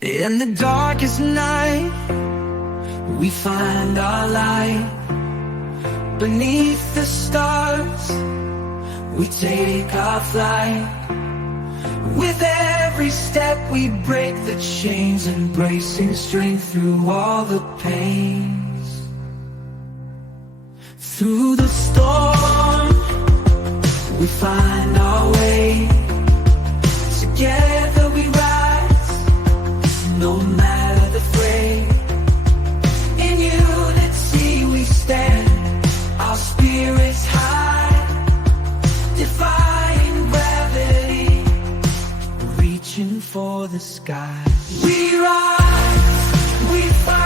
In the darkest night, we find our light. Beneath the stars, we take our flight. With every step we break the chains, embracing strength through all the pains. Through the storm, we find our way. Together we rise, no matter the fray. In unity we stand, our spirits high, defying gravity, reaching for the sky. We rise, we fight.